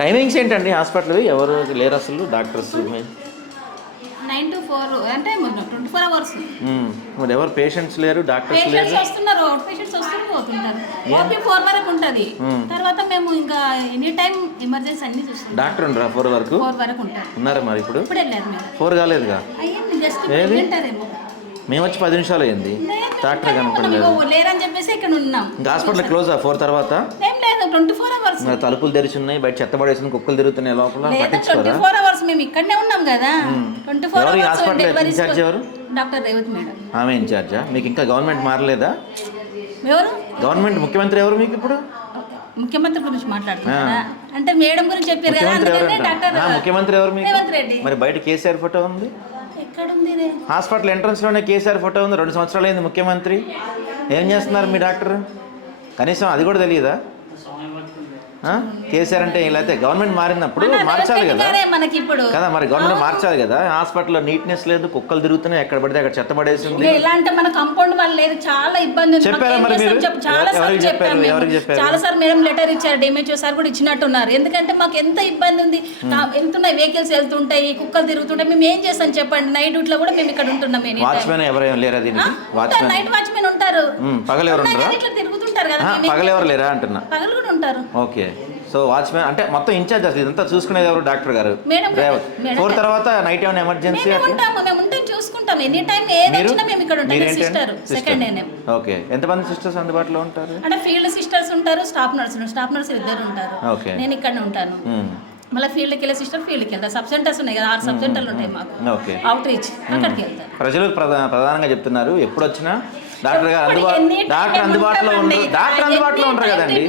Timings ఏంటండి hospital? ఎవరు లేరు అసలు డాక్టర్స్? 9 to 4 అంటే 24 అవర్స్. మరి ఎవరు పేషెంట్స్ లేరు, డాక్టర్స్ లేరు? పేషెంట్స్ వస్తున్నారు, అవుట్ పేషెంట్స్ వస్తూ పోతుంటారు. ఓపీ 4 వరకు ఉంటుంది. తర్వాత మేము ఇంకా ఎనీ టైం ఎమర్జెన్సీ అన్ని చూస్తాం. డాక్టర్ ఉండరా 4 వరకు? 4 వరకు ఉంటారు. ఉన్నారా మరి ఇప్పుడు? ఇప్పుడు వెళ్ళారు మీరు. 4 కాలేదుగా? అయ్యింది, జస్ట్ వింటారేమో. మేము వచ్చి 10 నిమిషాలు అయింది, డాక్టర్ కనపడలేదు. లేరని చెప్పేసి ఇక్కడ ఉన్నాం. ఇంకా హాస్పిటల్ క్లోజ్ 4 తర్వాత? ఏం లేదు, 24 అవర్స్. తలుపులు తెరిచి ఉన్నాయి, బయట చెత్త పడేసిన కుక్కలు తిరుగుతున్నాయి లోపల. 24 అవర్స్ మేము ఇక్కడనే ఉన్నాం కదా. 24 ఎవరు అవర్స్ హాస్పిటల్ ఇన్ఛార్జ్? ఎవరు? Doctor Revathi madam. ఆమె ఇన్ఛార్జా? మీకు ఇంకా గవర్నమెంట్ మారలేదా? ఎవరు గవర్నమెంట్ ముఖ్యమంత్రి ఎవరు మీకు ఇప్పుడు? ముఖ్యమంత్రి గురించి మాట్లాడుతున్నారా? అంటే మేడం గురించి చెప్పారు కదా, అందుకనే డాక్టర్ ముఖ్యమంత్రి ఎవరు మీకు? రేవంత్ రెడ్డి. మరి బయట కేసీఆర్ ఫోటో ఉంది, ఎక్కడ ఉంది? హాస్పిటల్ ఎంట్రన్స్ లోనే కేసీఆర్ ఫోటో ఉంది. 2 సంవత్సరాలు అయింది ముఖ్యమంత్రి. ఏం చేస్తున్నారు మీ డాక్టర్? కనీసం అది కూడా తెలియదా? కేసీఆర్ అంటే లేకపోతే గవర్నమెంట్ మారినప్పుడు మార్చాలి కదా మనకి ఇప్పుడు కదా, మరి గవర్నమెంట్ మార్చాలి కదా. హాస్పిటల్లో నీట్నెస్ లేదు, కుక్కలు తిరుగుతున్నాయి, ఎక్కడ పడితే అక్కడ చెత్త పడేసింది. ఇలా అంటే మన కాంపౌండ్ వాళ్ళు లేదు, చాలా ఇబ్బంది ఉంది. చెప్పారా మరి మీరు? ఎవరికి చెప్పారు? చాలా సార్ మేడం లెటర్ ఇచ్చారు, డిఎంహెచ్ఓ సార్ కూడా ఇచ్చినట్టున్నారు. ఎందుకంటే మాకు ఎంత ఇబ్బంది ఉంది, ఎంతున్నాయి వెహికల్స్ వెళ్తుంటాయి, కుక్కలు తిరుగుతుంటాయి. మేము ఏం చేస్తాం చెప్పండి? నైట్ డ్యూటీలో కూడా మేము ఇక్కడ ఉంటున్నాం. వాచ్మెన్ ఎవరైనా లేరా దీనికి? నైట్ వాచ్మెన్ ఉంటారు, పగలు ఎవరు ఉంటారా? ఇట్లా తిరుగుతుంటారు కదా. పగలు ఎవరు లేరా అంటున్నా? పగలు కూడా ఉంటారు. ఓకే, సో వాచ్మెన్ అంటే మొత్తం ఇన్ఛార్జ్ అసలు ఇదంతా చూసుకునేది ఎవరు? డాక్టర్ గారు. 4 తర్వాత నైట్ ఏమైనా ఎమర్జెన్సీ? మేము ఉంటాం, చూసుకుంటాం. ఎనీ టైం ఏది వచ్చినా మేము ఇక్కడ ఉంటాం. Sister second ANM. ఓకే, ఎంతమంది సిస్టర్స్ అందుబాటులో ఉంటారు? అంటే ఫీల్డ్ సిస్టర్స్ ఉంటారు, స్టాఫ్ నర్సులు 2 ఉంటారు. ఓకే, నేను ఇక్కడ ఉంటాను. మళ్ళీ ఫీల్డ్కి వెళ్ళే సిస్టర్ ఫీల్డ్కి వెళ్తారు. సబ్ సెంటర్స్ ఉన్నాయి కదా, 6 సబ్ సెంటర్లు ఉంటాయి మాకు. ఓకే, అవుట్ రీచ్ అక్కడికి వెళ్తారు. ప్రజలు ప్రధానంగా చెప్తున్నారు ఎప్పుడు వచ్చినా డాక్టర్ గారు అందుబాటులో ఉండరు. డాక్టర్ అందుబాటులో ఉండరు కదండి,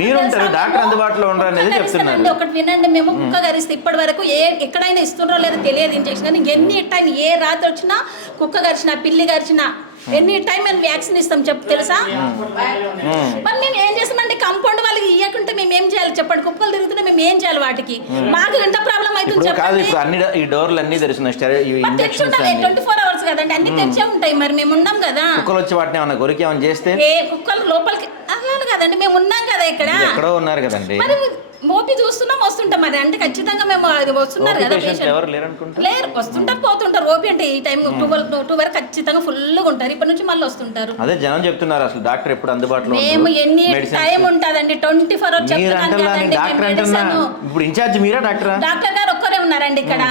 మీరు ఉంటారు, డాక్టర్ అందుబాటులో ఉండరు అనేది చెప్తున్నారు. ఒకటి వినండి, మేము కుక్క గరిస్తే ఇప్పటి వరకు ఎక్కడైనా ఇస్తున్నారో లేదో తెలియదు ఇంజక్షన్. కానీ ఎన్ని టైం ఏ రాత్రి వచ్చినా కుక్క గరిచినా పిల్లి గరిచినా ఎన్ని టైం మేము వ్యాక్సిన్ ఇస్తాం తెలుసా? మరి మేము ఏం చేస్తామంటే కాంపౌండ్ వాళ్ళకి ఇవ్వకుంటే మేము ఏం చేయాలి చెప్పండి? కుక్కలు తిరుగుతుంటే మేము ఏం చేయాలి వాటికి? మాకు ఎంత ప్రాబ్లం అవుతుంది చెప్పండి? ఈ డోర్లు అన్ని తెరిచినాయి, 24 అవర్స్ కదండి, అన్ని తెరిచే ఉంటాయి. మరి మేము ఉన్నాం కదా. కుక్కలు వచ్చి వాటిని ఏమన్నా గొరికి ఏమన్నా చేస్తే? కుక్కలు లోపలికి అలానే కదండి, మేము ఉన్నాం కదా ఇక్కడ. ఎక్కడో ఉన్నారు కదండి. మరి మోపి చూస్తున్నాం, వస్తుంటాం. మరి అంటే ఖచ్చితంగా మేము వస్తున్నారు కదా, లేరు, వస్తుంటారు పోతుంటారు. ఓపీ అంటే ఈ టైం 2 వరకు ఖచ్చితంగా ఫుల్గా ఉంటారు. ఇప్పటి నుంచి మళ్ళీ వస్తుంటారు. అదే జనం చెప్తున్నారు, అసలు డాక్టర్ ఎప్పుడు అందుబాటులో? మేము ఎన్ని టైం ఉంటుందండి, 24 అవర్స్ చెప్తున్నాను. ఇప్పుడు ఇన్ఛార్జ్ మీరా డాక్టర్? డాక్టర్ గారు ఒక్కరే ఉన్నారండి ఇక్కడ.